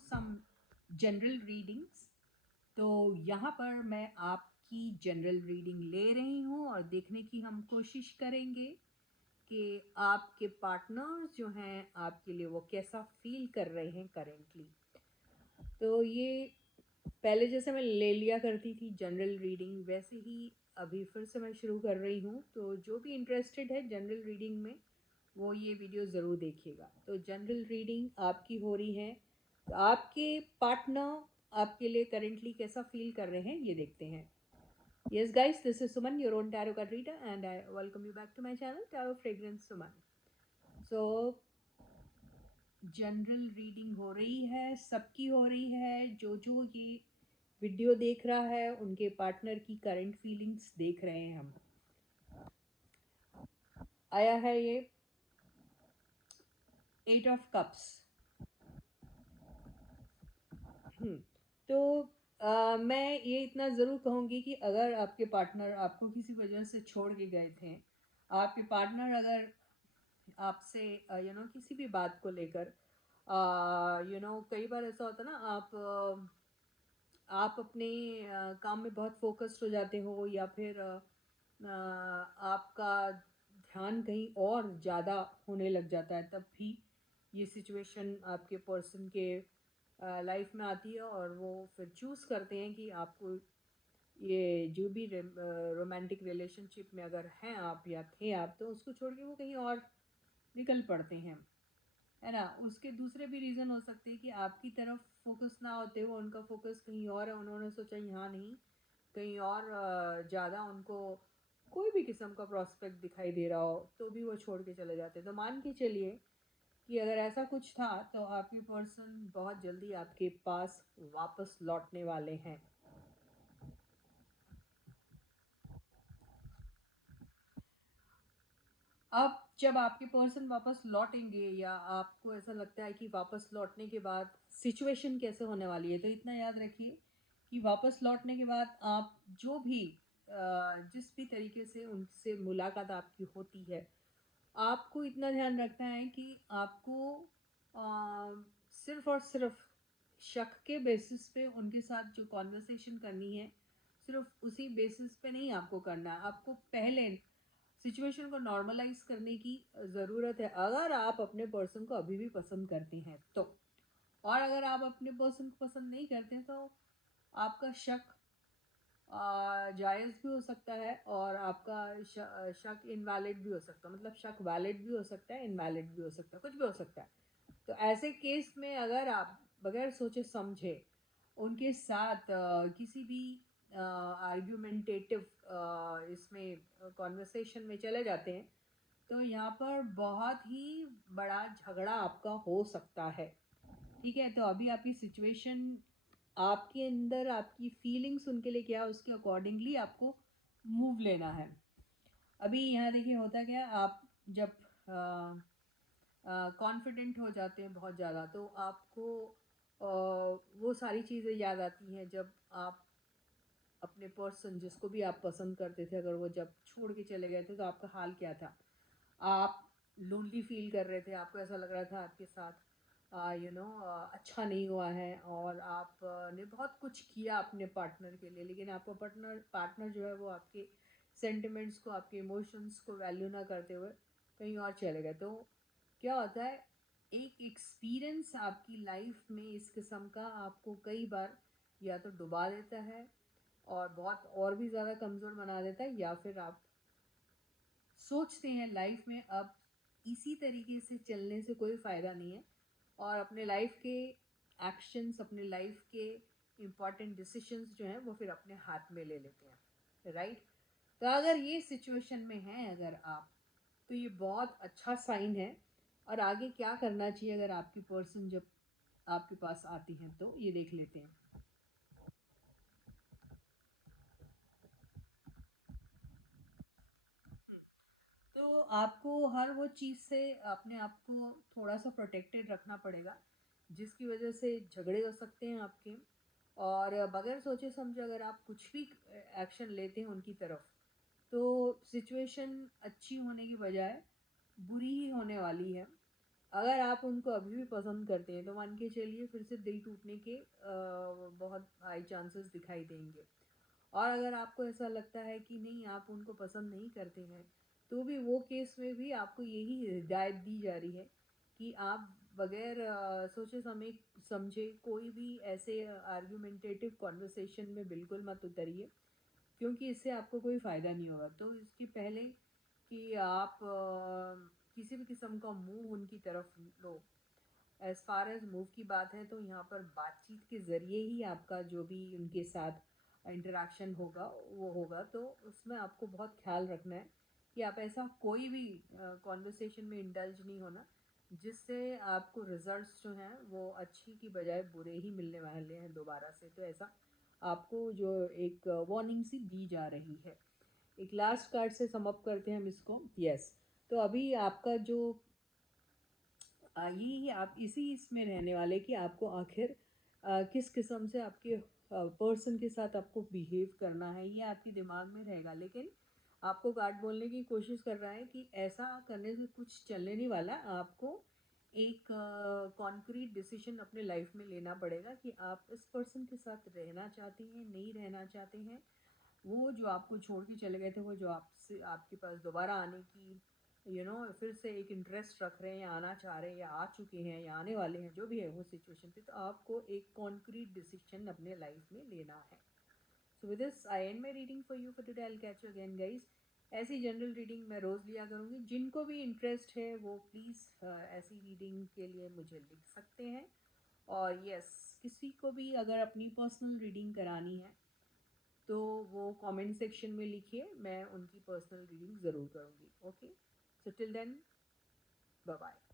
Some general readings. तो यहाँ पर मैं आपकी जनरल रीडिंग ले रही हूँ और देखने की हम कोशिश करेंगे कि आपके पार्टनर्स जो हैं आपके लिए वो कैसा फील कर रहे हैं करेंटली। तो ये पहले जैसे मैं ले लिया करती थी जनरल रीडिंग, वैसे ही अभी फिर से मैं शुरू कर रही हूँ। तो जो भी इंटरेस्टेड है जनरल रीडिंग में वो ये वीडियो ज़रूर देखिएगा। तो जनरल रीडिंग आपकी हो रही है, तो आपके पार्टनर आपके लिए करेंटली कैसा फील कर रहे हैं ये देखते हैं। Yes guys, this is Suman, your own tarot card reader, and I welcome you back to my channel Tarot Fragrance Suman. So general reading हो रही है, सबकी हो रही है। जो जो ये वीडियो देख रहा है उनके पार्टनर की करंट फीलिंग्स देख रहे हैं हम। आया है ये 8 ऑफ कप्स। तो मैं ये इतना ज़रूर कहूँगी कि अगर आपके पार्टनर आपको किसी वजह से छोड़ के गए थे, आपके पार्टनर अगर आपसे किसी भी बात को लेकर कई बार ऐसा होता है ना, आप अपने काम में बहुत फोकस्ड हो जाते हो, या फिर आपका ध्यान कहीं और ज़्यादा होने लग जाता है, तब भी ये सिचुएशन आपके पर्सन के लाइफ में आती है और वो फिर चूज़ करते हैं कि आपको ये जो भी रोमांटिक रिलेशनशिप में अगर हैं आप या थे आप, तो उसको छोड़ के वो कहीं और निकल पड़ते हैं, है ना। उसके दूसरे भी रीज़न हो सकते हैं कि आपकी तरफ फोकस ना होते हुए उनका फोकस कहीं और है, उन्होंने सोचा यहाँ नहीं कहीं और ज़्यादा उनको कोई भी किस्म का प्रॉस्पेक्ट दिखाई दे रहा हो, तो भी वो छोड़ के चले जाते। तो मान के चलिए कि अगर ऐसा कुछ था तो आपके पर्सन बहुत जल्दी आपके पास वापस लौटने वाले हैं। अब जब आपके पर्सन वापस लौटेंगे, या आपको ऐसा लगता है कि वापस लौटने के बाद सिचुएशन कैसे होने वाली है, तो इतना याद रखिए कि वापस लौटने के बाद आप जो भी जिस भी तरीके से उनसे मुलाकात आपकी होती है, आपको इतना ध्यान रखना है कि आपको सिर्फ और सिर्फ शक के बेसिस पे उनके साथ जो कॉन्वर्सेशन करनी है, सिर्फ उसी बेसिस पे नहीं आपको करना है। आपको पहले सिचुएशन को नॉर्मलाइज करने की ज़रूरत है, अगर आप अपने पर्सन को अभी भी पसंद करते हैं तो। और अगर आप अपने पर्सन को पसंद नहीं करते तो आपका शक जायज़ भी हो सकता है, और आपका शक इनवैलिड भी हो सकता है। मतलब शक वैलिड भी हो सकता है, इनवैलिड भी हो सकता है, कुछ भी हो सकता है। तो ऐसे केस में अगर आप बगैर सोचे समझे उनके साथ किसी भी आर्ग्यूमेंटेटिव इसमें कॉन्वर्सेशन में चले जाते हैं, तो यहाँ पर बहुत ही बड़ा झगड़ा आपका हो सकता है। ठीक है, तो अभी आपकी सिचुएशन, आपके अंदर आपकी फीलिंग्स उनके लिए क्या है, उसके अकॉर्डिंगली आपको मूव लेना है। अभी यहाँ देखिए होता क्या है, आप जब कॉन्फिडेंट हो जाते हैं बहुत ज़्यादा, तो आपको वो सारी चीज़ें याद आती हैं जब आप अपने पर्सन जिसको भी आप पसंद करते थे, अगर वो जब छोड़ के चले गए थे तो आपका हाल क्या था। आप लोनली फील कर रहे थे, आपको ऐसा लग रहा था आपके साथ अच्छा नहीं हुआ है, और आपने बहुत कुछ किया अपने पार्टनर के लिए, लेकिन आपका पार्टनर जो है वो आपके सेंटिमेंट्स को, आपके इमोशंस को वैल्यू ना करते हुए कहीं और चले गए। तो क्या होता है, एक एक्सपीरियंस आपकी लाइफ में इस किस्म का आपको कई बार या तो डुबा देता है और बहुत और भी ज़्यादा कमज़ोर बना देता है, या फिर आप सोचते हैं लाइफ में अब इसी तरीके से चलने से कोई फ़ायदा नहीं है, और अपने लाइफ के एक्शंस, अपने लाइफ के इम्पॉर्टेंट डिसीशंस जो हैं वो फिर अपने हाथ में ले लेते हैं, राइट। तो अगर ये सिचुएशन में हैं अगर आप, तो ये बहुत अच्छा साइन है। और आगे क्या करना चाहिए अगर आपकी पर्सन जब आपके पास आती हैं, तो ये देख लेते हैं। तो आपको हर वो चीज़ से अपने आप को थोड़ा सा प्रोटेक्टेड रखना पड़ेगा, जिसकी वजह से झगड़े हो सकते हैं आपके। और बगैर सोचे समझे अगर आप कुछ भी एक्शन लेते हैं उनकी तरफ, तो सिचुएशन अच्छी होने की बजाय बुरी ही होने वाली है। अगर आप उनको अभी भी पसंद करते हैं तो मान के चलिए फिर से दिल टूटने के बहुत हाई चांसेस दिखाई देंगे। और अगर आपको ऐसा लगता है कि नहीं आप उनको पसंद नहीं करते हैं, तो भी वो केस में भी आपको यही हिदायत दी जा रही है कि आप बगैर सोचे समझे कोई भी ऐसे आर्गुमेंटेटिव कॉन्वर्सेशन में बिल्कुल मत उतरिए, क्योंकि इससे आपको कोई फ़ायदा नहीं होगा। तो इसके पहले कि आप किसी भी किस्म का मूव उनकी तरफ लो, एज़ फार एज़ मूव की बात है तो यहाँ पर बातचीत के ज़रिए ही आपका जो भी उनके साथ इंटरेक्शन होगा वो होगा। तो उसमें आपको बहुत ख़्याल रखना है कि आप ऐसा कोई भी कॉन्वर्सेशन में इंडल्ज नहीं होना जिससे आपको रिज़ल्ट्स जो हैं वो अच्छी की बजाय बुरे ही मिलने वाले हैं दोबारा से। तो ऐसा आपको जो एक वार्निंग सी दी जा रही है। एक लास्ट कार्ड से सम अप करते हैं हम इसको। यस, तो अभी आपका जो यही आप इसी इसमें रहने वाले कि आपको आखिर किस किस्म से आपके पर्सन के साथ आपको बिहेव करना है, ये आपके दिमाग में रहेगा। लेकिन आपको कार्ड बोलने की कोशिश कर रहा है कि ऐसा करने से कुछ चलने नहीं वाला। आपको एक कॉन्क्रीट डिसीजन अपने लाइफ में लेना पड़ेगा कि आप इस पर्सन के साथ रहना चाहते हैं, नहीं रहना चाहते हैं। वो जो आपको छोड़ के चले गए थे, वो जो आपसे आपके पास दोबारा आने की फिर से एक इंटरेस्ट रख रहे हैं या आना चाह रहे हैं या आ चुके हैं या आने वाले हैं, जो भी है वो सिचुएशन पे, तो आपको एक कॉन्क्रीट डिसीजन अपने लाइफ में लेना है। So with this I and my reading for you for today. I will catch you again guys. ऐसी जनरल रीडिंग मैं रोज़ लिया करूँगी। जिनको भी इंटरेस्ट है वो प्लीज़ ऐसी रीडिंग के लिए मुझे लिख सकते हैं। और यस, किसी को भी अगर अपनी पर्सनल रीडिंग करानी है तो वो कमेंट सेक्शन में लिखिए, मैं उनकी पर्सनल रीडिंग ज़रूर करूँगी। Okay, so till then, bye bye.